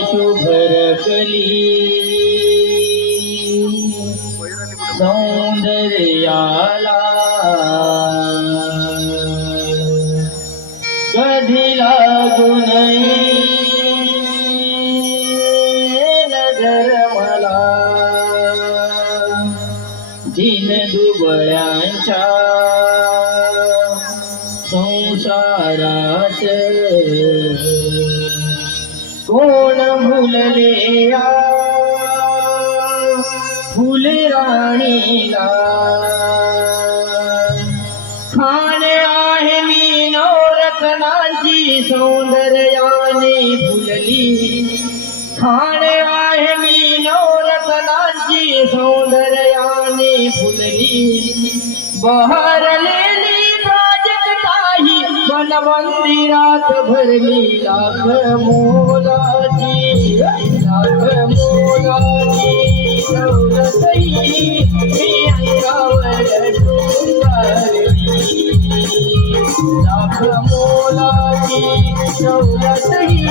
શુભર કલી. સૌંદર્યાલા. ગઢિલા ગુનૈ खाणे आहे मी नवरत्नांची सौंदर्याने फुलली. खाणे आहे मी नवरत्नांची सौंदर्याने फुलली. बहरलेली प्राजक्ताही वनमंदिरात भरली लाख मोलाची लाख मोलाची लाख मोलाची दौलतही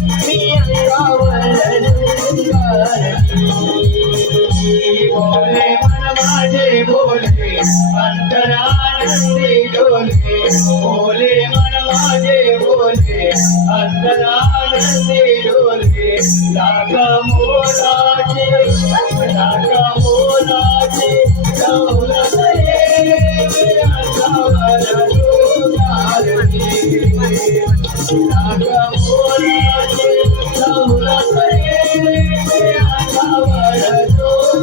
मी अंगावर डोंगारली बोले मन माझे बोले अंतरानंदी डोले बोले मन माझे बोले अंतरानंदी डोले लाख मोलाचे लाख मोलाचे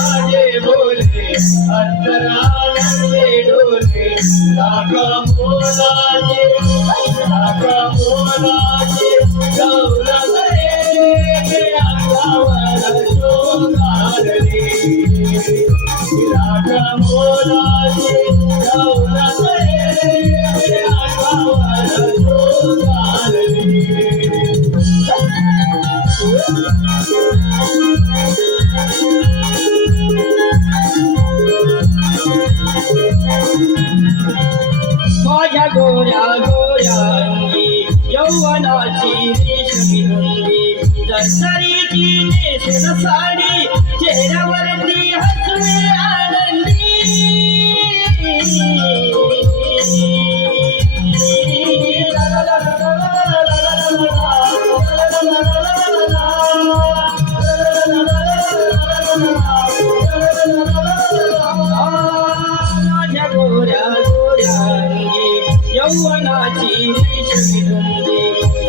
माझे बोले अंतरानंदे डोले, लाख मोलाचे लाख मोलाचे दौलत रे अंगावर शोधारली। लाख मोलाचे दौलत रे अंगावर यौवनाची रेशमी रुंदी दसरीची नेसून साडी चेहऱ्यावरती हसवे माझ्या गोऱ्या गोऱ्या अंगी यौवनाची रेशमी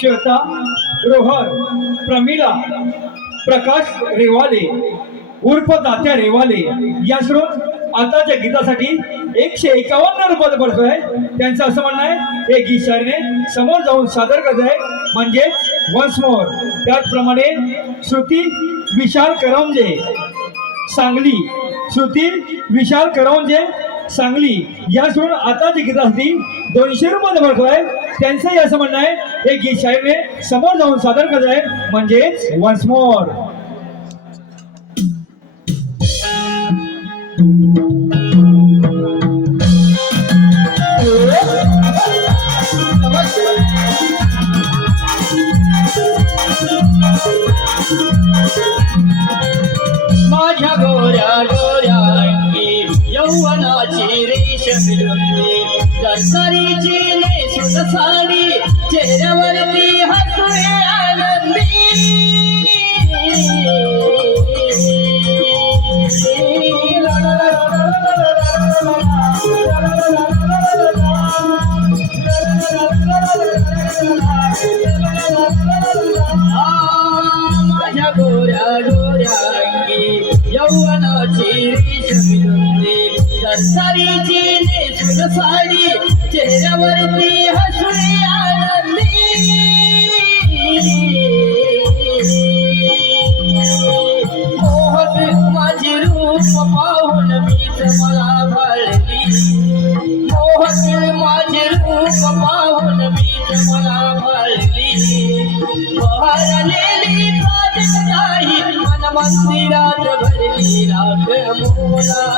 श्वेता रोहर प्रमिला प्रकाश रेवाले उर्फ तात्या रेवाले या स्रोत आताच्या गीतासाठी एकशे एकावन्न रुपये आहे त्यांचं असं म्हणणं आहे हे गीत शायरीने समोर जाऊन सादर करत आहे. म्हणजे वन्स मोर त्याचप्रमाणे श्रुती विशाल करंजे सांगली. श्रुती विशाल करंजे सांगली. या सोडून आता जे गीतासाठी दोनशे रुपये भरतो आहे त्यांचंही असं म्हणणं आहे, हे गीत शाहीरने समोर जाऊन सादर करत आहे. म्हणजेच वन्स मोर माझ्या गोऱ्या गोऱ्या. यौवनाची रेष मिळवली दसरीची नेसून साडी चेहऱ्यावरती हसुळे आनंदी दसरीची नेसून साडी चेहऱ्यावरती हसुळे आनंदी। मोहक माझे रूप पाहून मीच मला भळली मोहक माझे रूप पाहून मीच मला भळली बहरलेली मन मंदिरात भरली राख राख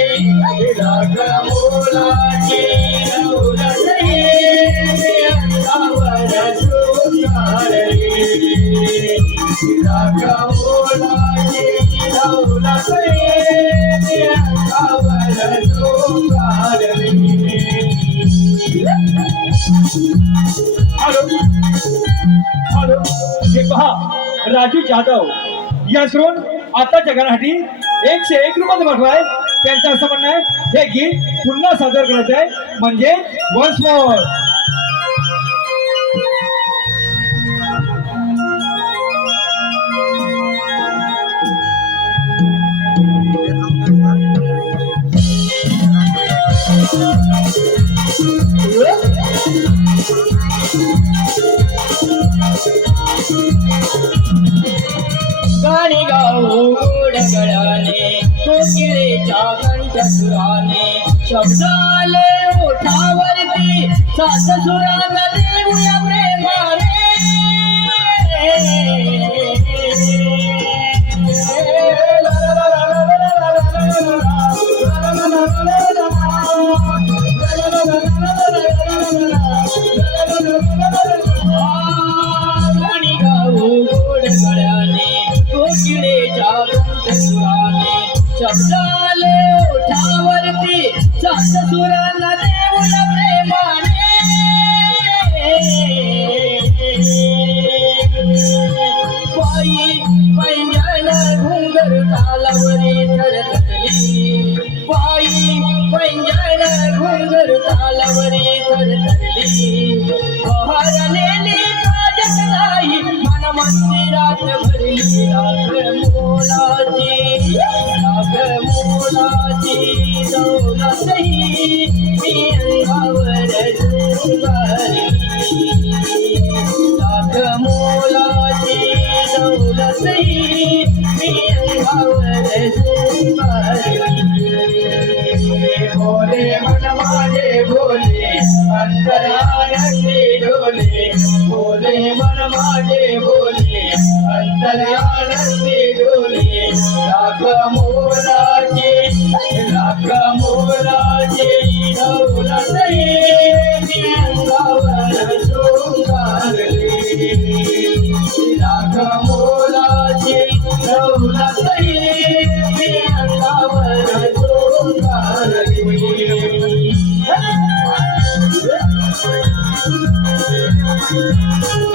पहा राजू जाधव या श्रोन आताच्या गाण्यासाठी एकशे एक रुपये पाठवाय त्यांचं असं म्हणणं आहे हे गीत पुन्हा सादर करायचं आहे म्हणजे वन्स मोर. शब्दाले ओठावरती सात बोले बोले मन माझे बोले अंतर्या oh you.